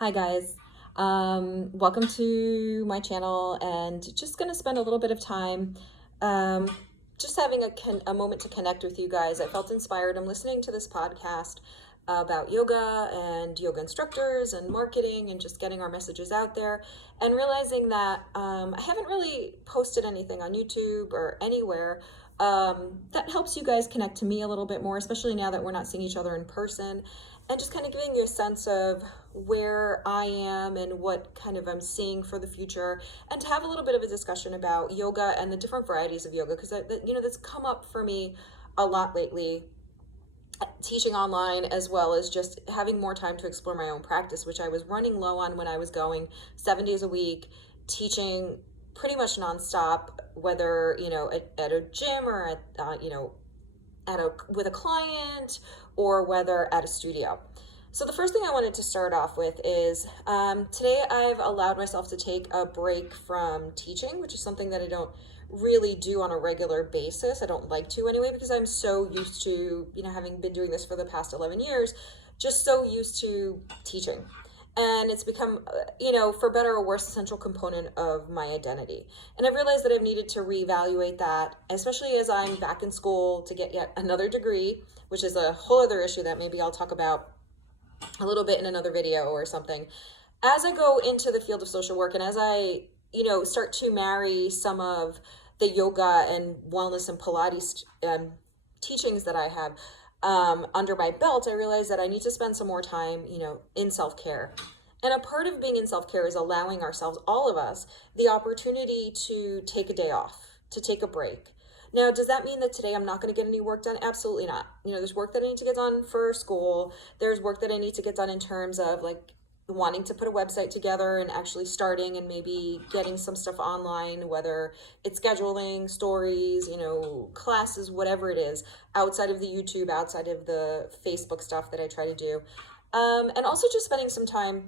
Hi guys. Welcome to my channel and just gonna spend a little bit of time um, just having a moment to connect with you guys. I felt inspired. I'm listening to this podcast about yoga and yoga instructors and marketing and just getting our messages out there and realizing that I haven't really posted anything on YouTube or anywhere that helps you guys connect to me a little bit more, especially now that we're not seeing each other in person, and just kind of giving you a sense of where I am and what kind of I'm seeing for the future, and to have a little bit of a discussion about yoga and the different varieties of yoga, because that's come up for me a lot lately, teaching online as well as just having more time to explore my own practice, which I was running low on when I was going 7 days a week, teaching pretty much nonstop, whether at a gym or at a with a client, or whether at a studio. So the first thing I wanted to start off with is today I've allowed myself to take a break from teaching, which is something that I don't really do on a regular basis. I don't like to anyway, because I'm so used to, having been doing this for the past 11 years, just so used to teaching. And it's become, for better or worse, a central component of my identity. And I've realized that I've needed to reevaluate that, especially as I'm back in school to get yet another degree, which is a whole other issue that maybe I'll talk about a little bit in another video or something. As I go into the field of social work, and as I, start to marry some of the yoga and wellness and Pilates teachings that I have under my belt, I realize that I need to spend some more time, in self-care. And a part of being in self-care is allowing ourselves, all of us, the opportunity to take a day off, to take a break. Now, does that mean that today I'm not going to get any work done? Absolutely not. There's work that I need to get done for school. There's work that I need to get done in terms of like wanting to put a website together and actually starting and maybe getting some stuff online, whether it's scheduling, stories, classes, whatever it is, outside of the YouTube, outside of the Facebook stuff that I try to do. And also just spending some time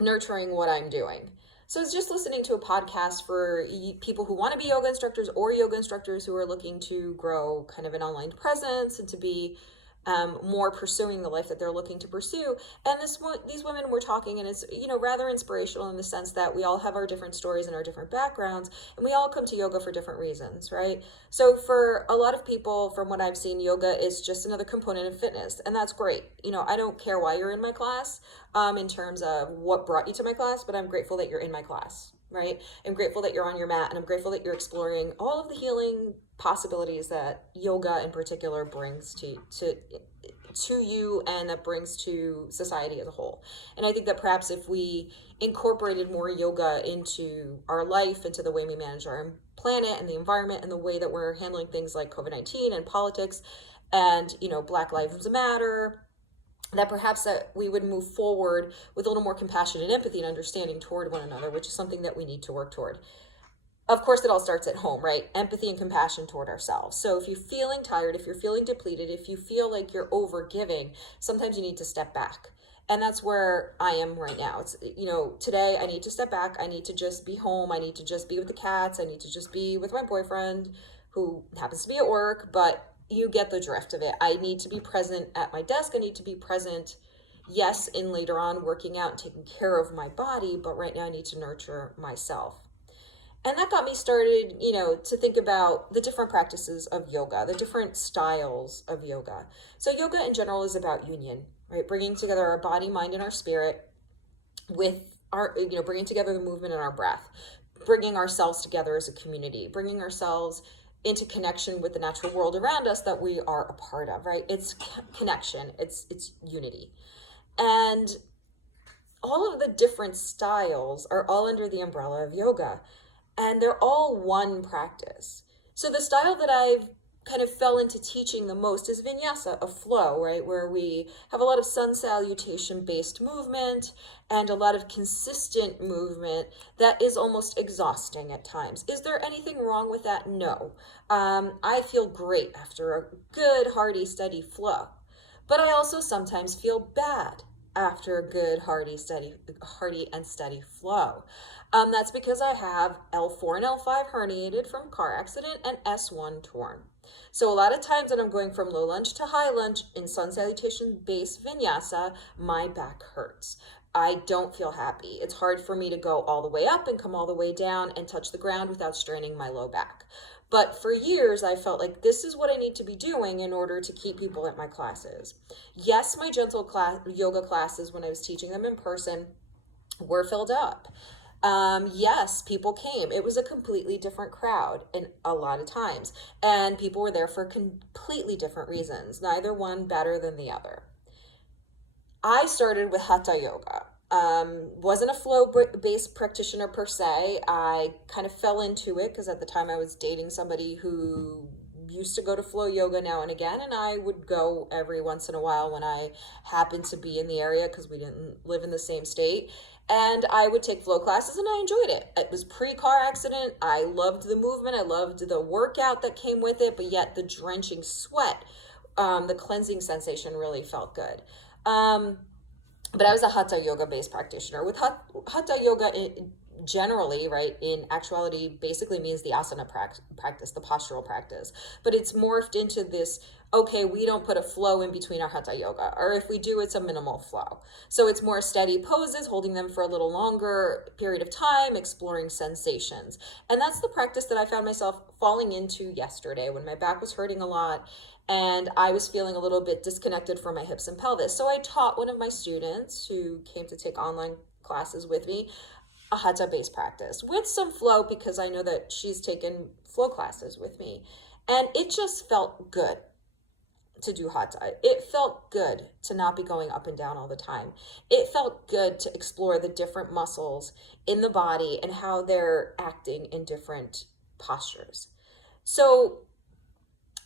nurturing what I'm doing. So I was just listening to a podcast for people who want to be yoga instructors, or yoga instructors who are looking to grow kind of an online presence and to be more pursuing the life that they're looking to pursue. And these women were talking, and it's rather inspirational in the sense that we all have our different stories and our different backgrounds, and we all come to yoga for different reasons, right? So for a lot of people, from what I've seen, yoga is just another component of fitness, and that's great. I don't care why you're in my class, in terms of what brought you to my class, but I'm grateful that you're in my class, right? I'm grateful that you're on your mat, and I'm grateful that you're exploring all of the healing possibilities that yoga in particular brings to you, and that brings to society as a whole. And I think that perhaps if we incorporated more yoga into our life, into the way we manage our planet and the environment, and the way that we're handling things like COVID-19 and politics and Black Lives Matter, that perhaps that we would move forward with a little more compassion and empathy and understanding toward one another, which is something that we need to work toward. Of course, it all starts at home, right? Empathy and compassion toward ourselves. So if you're feeling tired, if you're feeling depleted, if you feel like you're over giving, sometimes you need to step back. And that's where I am right now. It's, today I need to step back. I need to just be home. I need to just be with the cats. I need to just be with my boyfriend, who happens to be at work, but you get the drift of it. I need to be present at my desk. I need to be present, yes, in later on working out and taking care of my body, but right now I need to nurture myself. And that got me started, to think about the different practices of yoga, the different styles of yoga. So yoga in general is about union, right? Bringing together our body, mind, and our spirit with our, bringing together the movement and our breath, bringing ourselves together as a community, bringing ourselves into connection with the natural world around us that we are a part of, right? It's connection, it's unity. And all of the different styles are all under the umbrella of yoga, and they're all one practice. So the style that I've kind of fell into teaching the most is vinyasa, a flow, right? Where we have a lot of sun salutation based movement and a lot of consistent movement that is almost exhausting at times. Is there anything wrong with that? No. I feel great after a good, hearty, steady flow. But I also sometimes feel bad after a good, hearty and steady flow. That's because I have L4 and L5 herniated from car accident and S1 torn. So a lot of times when I'm going from low lunge to high lunge in sun salutation base vinyasa, my back hurts. I don't feel happy. It's hard for me to go all the way up and come all the way down and touch the ground without straining my low back. But for years, I felt like this is what I need to be doing in order to keep people at my classes. Yes, my gentle yoga classes, when I was teaching them in person, were filled up. Yes, people came. It was a completely different crowd, and a lot of times, and people were there for completely different reasons, neither one better than the other. I started with Hatha Yoga. Wasn't a flow-based practitioner per se. I kind of fell into it because at the time I was dating somebody who used to go to flow yoga now and again, and I would go every once in a while when I happened to be in the area because we didn't live in the same state. And I would take flow classes and I enjoyed it. It was pre-car accident. I loved the movement. I loved the workout that came with it, but yet the drenching sweat, the cleansing sensation really felt good. But I was a Hatha Yoga based practitioner. With Hatha Yoga, generally, right, in actuality, basically means the asana practice, the postural practice. But it's morphed into this, okay, we don't put a flow in between our Hatha Yoga, or if we do, it's a minimal flow. So it's more steady poses, holding them for a little longer period of time, exploring sensations. And that's the practice that I found myself falling into yesterday when my back was hurting a lot and I was feeling a little bit disconnected from my hips and pelvis. So I taught one of my students who came to take online classes with me a hatha based practice with some flow because I know that she's taken flow classes with me. And it just felt good to do hatha. It felt good to not be going up and down all the time. It felt good to explore the different muscles in the body and how they're acting in different postures. So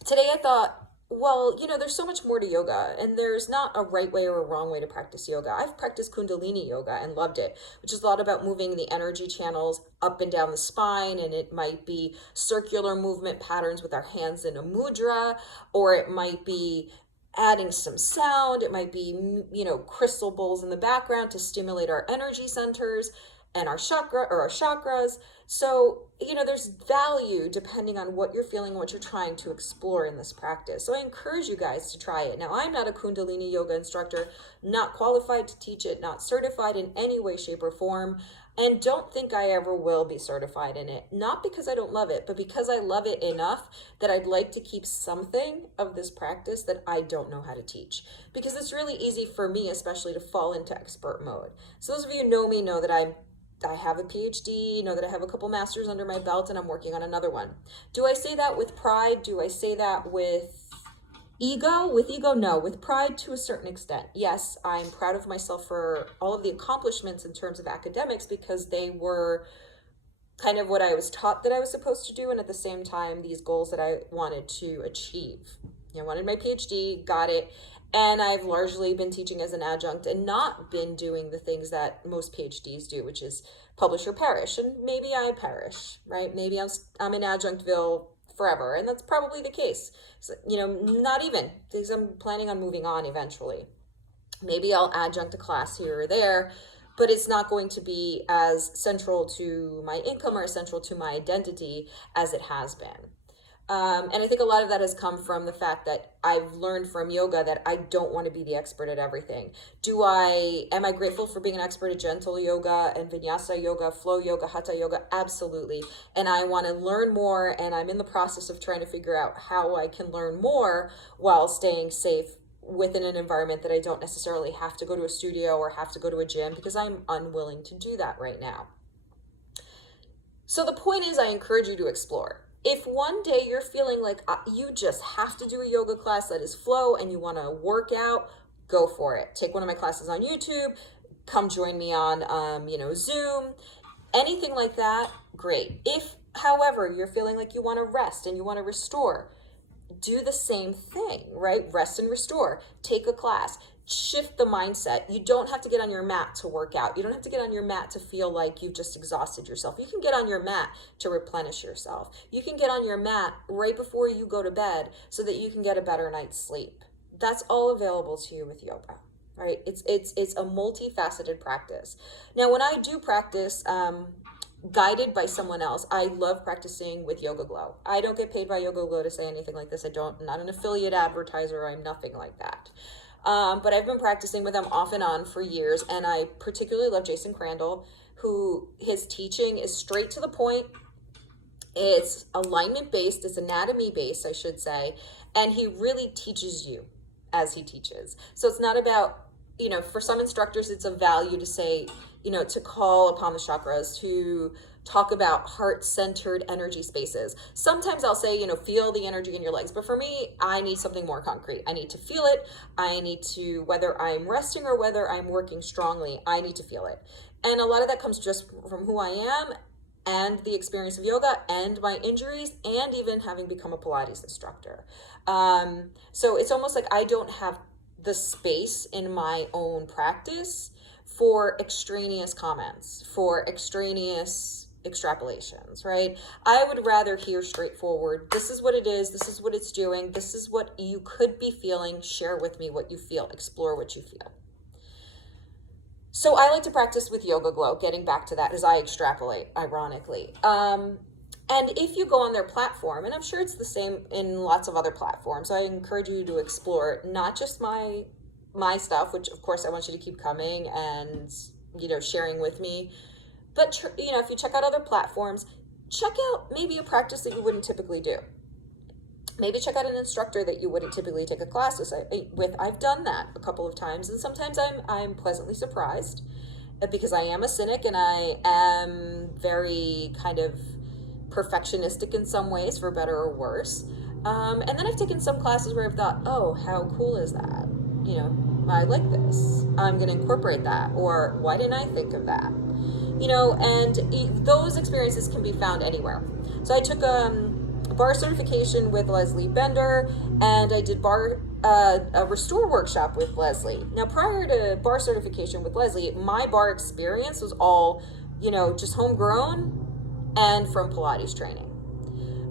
today I thought, well, there's so much more to yoga, and there's not a right way or a wrong way to practice yoga. I've practiced Kundalini yoga and loved it, which is a lot about moving the energy channels up and down the spine, and it might be circular movement patterns with our hands in a mudra, or it might be adding some sound. It might be, crystal bowls in the background to stimulate our energy centers and our chakras. So, there's value depending on what you're feeling, what you're trying to explore in this practice. So I encourage you guys to try it. Now, I'm not a Kundalini yoga instructor, not qualified to teach it, not certified in any way, shape, or form, and don't think I ever will be certified in it. Not because I don't love it, but because I love it enough that I'd like to keep something of this practice that I don't know how to teach. Because it's really easy for me, especially, to fall into expert mode. So those of you who know me know that I have a PhD, know that I have a couple masters under my belt, and I'm working on another one. Do I say that with pride? Do I say that with ego? With ego, no. With pride, to a certain extent. Yes, I'm proud of myself for all of the accomplishments in terms of academics because they were kind of what I was taught that I was supposed to do, and at the same time, these goals that I wanted to achieve. I wanted my PhD, got it. And I've largely been teaching as an adjunct and not been doing the things that most PhDs do, which is publish or perish. And maybe I perish, right? Maybe I'm in adjunctville forever. And that's probably the case. So, not even, because I'm planning on moving on eventually. Maybe I'll adjunct a class here or there, but it's not going to be as central to my income or essential to my identity as it has been. And I think a lot of that has come from the fact that I've learned from yoga that I don't want to be the expert at everything. Am I grateful for being an expert at gentle yoga and vinyasa yoga, flow yoga, hatha yoga? Absolutely. And I want to learn more, and I'm in the process of trying to figure out how I can learn more while staying safe within an environment that I don't necessarily have to go to a studio or have to go to a gym, because I'm unwilling to do that right now. So the point is, I encourage you to explore. If one day you're feeling like you just have to do a yoga class that is flow and you want to work out, go for it. Take one of my classes on YouTube, come join me on, Zoom, anything like that, great. If, however, you're feeling like you want to rest and you want to restore, do the same thing, right? Rest and restore. Take a class. Shift the mindset. You don't have to get on your mat to work out. You don't have to get on your mat to feel like you've just exhausted yourself. You can get on your mat to replenish yourself. You can get on your mat right before you go to bed so that you can get a better night's sleep. That's all available to you with yoga, right? It's a multifaceted practice. Now, when I do practice, guided by someone else, I love practicing with Yoga Glow. I don't get paid by Yoga Glow to say anything like this. I'm not an affiliate advertiser. I'm nothing like that. But I've been practicing with them off and on for years, and I particularly love Jason Crandall, who his teaching is straight to the point. It's alignment based, it's anatomy based, I should say, and he really teaches you as he teaches. So it's not about, for some instructors, it's a value to say, to call upon the chakras, to talk about heart-centered energy spaces. Sometimes I'll say, feel the energy in your legs. But for me, I need something more concrete. I need to feel it. I need to, whether I'm resting or whether I'm working strongly, I need to feel it. And a lot of that comes just from who I am and the experience of yoga and my injuries and even having become a Pilates instructor. So it's almost like I don't have the space in my own practice for extraneous comments, for extraneous extrapolations, right? I would rather hear straightforward, this is what it is, this is what it's doing, this is what you could be feeling, share with me what you feel, explore what you feel. So I like to practice with Yoga Glow, getting back to that as I extrapolate, ironically. And if you go on their platform, and I'm sure it's the same in lots of other platforms, I encourage you to explore not just my stuff, which of course I want you to keep coming and, sharing with me. But, if you check out other platforms, check out maybe a practice that you wouldn't typically do. Maybe check out an instructor that you wouldn't typically take a class with. I've done that a couple of times, and sometimes I'm pleasantly surprised because I am a cynic and I am very kind of perfectionistic in some ways, for better or worse. And then I've taken some classes where I've thought, oh, how cool is that? I like this. I'm going to incorporate that. Or why didn't I think of that? And those experiences can be found anywhere. So I took a bar certification with Leslie Bender, and I did a restore workshop with Leslie. Now, prior to bar certification with Leslie, my bar experience was all, just homegrown and from Pilates training.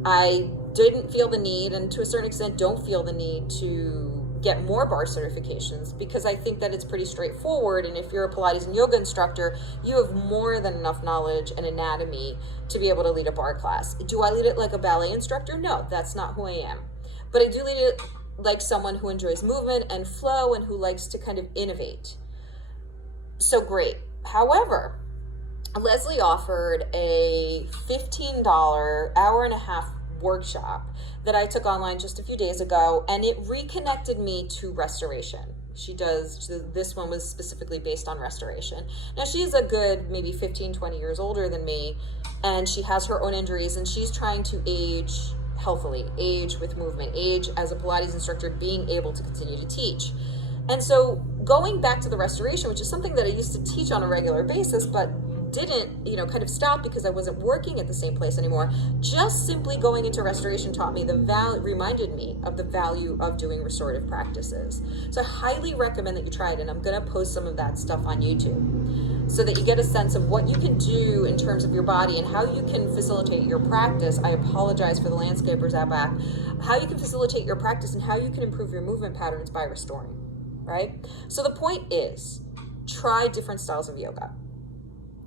I didn't feel the need, and to a certain extent don't feel the need, to get more bar certifications because I think that it's pretty straightforward, and if you're a Pilates and yoga instructor, you have more than enough knowledge and anatomy to be able to lead a bar class. Do I lead it like a ballet instructor? No, that's not who I am. But I do lead it like someone who enjoys movement and flow and who likes to kind of innovate. So great. However, Leslie offered a $15 hour and a half workshop that I took online just a few days ago, and it reconnected me to restoration. This one was specifically based on restoration. Now, she's a good maybe 15, 20 years older than me, and she has her own injuries, and she's trying to age healthily, age with movement, age as a Pilates instructor, being able to continue to teach. And so going back to the restoration, which is something that I used to teach on a regular basis, but didn't, kind of stop because I wasn't working at the same place anymore. Just simply going into restoration taught me reminded me of the value of doing restorative practices. So I highly recommend that you try it, and I'm going to post some of that stuff on YouTube so that you get a sense of what you can do in terms of your body and how you can facilitate your practice. I apologize for the landscapers out back. How you can facilitate your practice and how you can improve your movement patterns by restoring, right? So the point is, try different styles of yoga.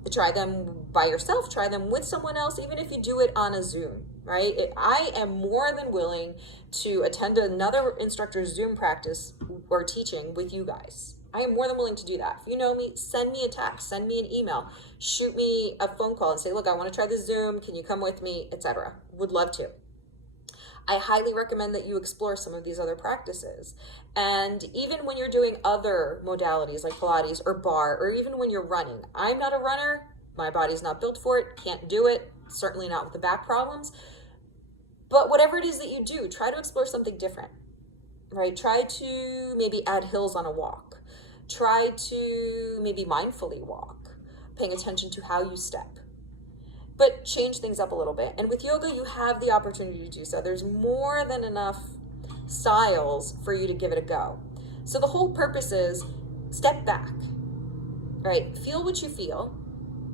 Try them by yourself, try them with someone else, even if you do it on a Zoom, right? I am more than willing to attend another instructor's Zoom practice or teaching with you guys. I am more than willing to do that. If you know me, send me a text, send me an email, shoot me a phone call and say, look, I want to try the Zoom. Can you come with me, etc. Would love to. I highly recommend that you explore some of these other practices. And even when you're doing other modalities like Pilates or bar, or even when you're running, I'm not a runner. My body's not built for it. Can't do it. Certainly not with the back problems. But whatever it is that you do, try to explore something different, right? Try to maybe add hills on a walk. Try to maybe mindfully walk, paying attention to how you step. But change things up a little bit. And with yoga, you have the opportunity to do so. There's more than enough styles for you to give it a go. So the whole purpose is step back, right? Feel what you feel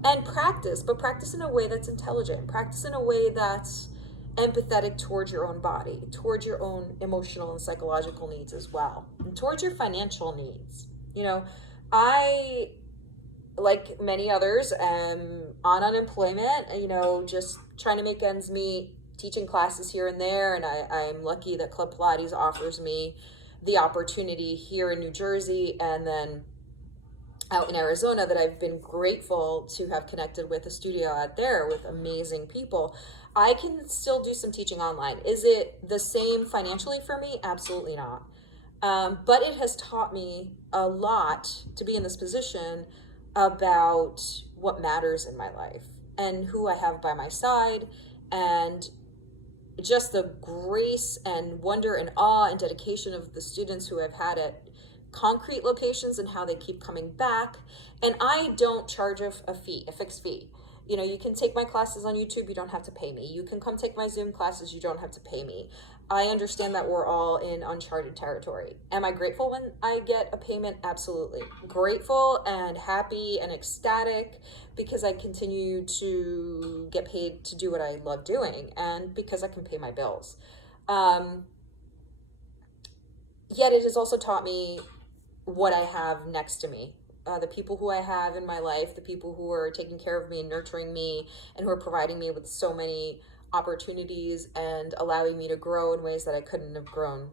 and practice, but practice in a way that's intelligent. Practice in a way that's empathetic towards your own body, towards your own emotional and psychological needs as well, and towards your financial needs. I, like many others, am on unemployment, just trying to make ends meet, teaching classes here and there, and I'm lucky that Club Pilates offers me the opportunity here in New Jersey and then out in Arizona that I've been grateful to have connected with a studio out there with amazing people. I can still do some teaching online. Is it the same financially for me? Absolutely not. But it has taught me a lot to be in this position about what matters in my life and who I have by my side, and just the grace and wonder and awe and dedication of the students who I've had at concrete locations and how they keep coming back. And I don't charge a fee, a fixed fee. You know, you can take my classes on YouTube, you don't have to pay me. You can come take my Zoom classes, you don't have to pay me. I understand that we're all in uncharted territory. Am I grateful when I get a payment? Absolutely. Grateful and happy and ecstatic because I continue to get paid to do what I love doing and because I can pay my bills. Yet it has also taught me what I have next to me. The people who I have in my life, the people who are taking care of me and nurturing me and who are providing me with so many opportunities and allowing me to grow in ways that I couldn't have grown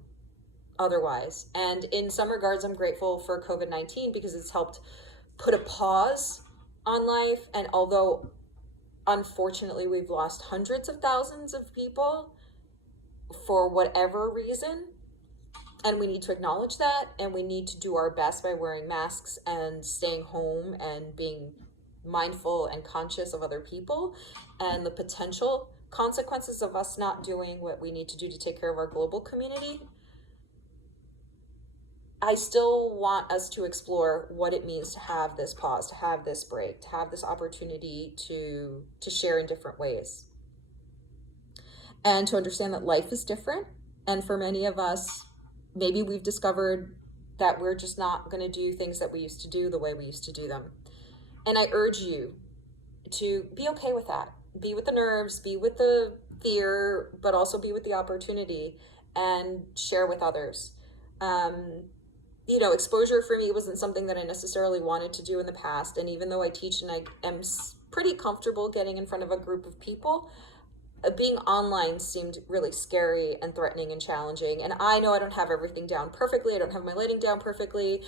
otherwise. And in some regards, I'm grateful for COVID-19 because it's helped put a pause on life. And although unfortunately we've lost hundreds of thousands of people for whatever reason, and we need to acknowledge that, and we need to do our best by wearing masks and staying home and being mindful and conscious of other people and the potential consequences of us not doing what we need to do to take care of our global community. I still want us to explore what it means to have this pause, to have this break, to have this opportunity to share in different ways. And to understand that life is different. And for many of us, maybe we've discovered that we're just not going to do things that we used to do the way we used to do them. And I urge you to be okay with that. Be with the nerves, be with the fear, but also be with the opportunity and share with others. Exposure for me wasn't something that I necessarily wanted to do in the past. And even though I teach and I am pretty comfortable getting in front of a group of people, being online seemed really scary and threatening and challenging. And I know I don't have everything down perfectly. I don't have my lighting down perfectly.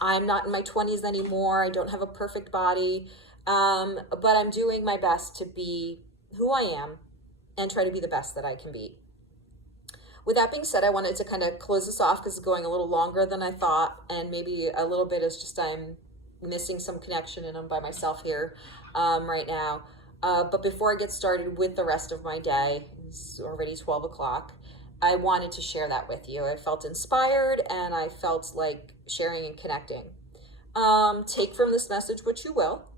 I'm not in my 20s anymore. I don't have a perfect body. But I'm doing my best to be who I am and try to be the best that I can be. With that being said, I wanted to kind of close this off because it's going a little longer than I thought. And maybe a little bit is just I'm missing some connection and I'm by myself here right now. But before I get started with the rest of my day, it's already 12 o'clock, I wanted to share that with you. I felt inspired and I felt like sharing and connecting. Take from this message what you will.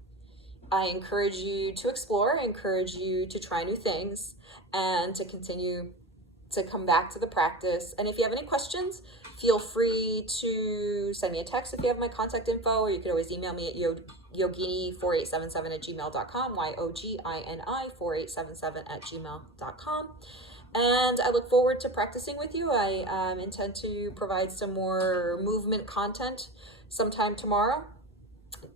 I encourage you to explore. I encourage you to try new things and to continue to come back to the practice. And if you have any questions, feel free to send me a text if you have my contact info, or you can always email me at yogini4877@gmail.com, YOGINI4877@gmail.com. And I look forward to practicing with you. I intend to provide some more movement content sometime tomorrow,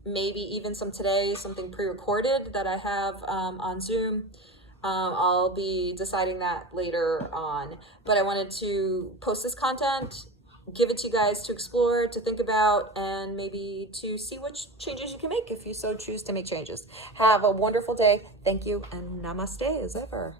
maybe even some today, something pre-recorded that I have on Zoom. I'll be deciding that later on, but I wanted to post this content, give it to you guys to explore, to think about, and maybe to see which changes you can make if you so choose to make changes. Have a wonderful day. Thank you, and namaste as ever.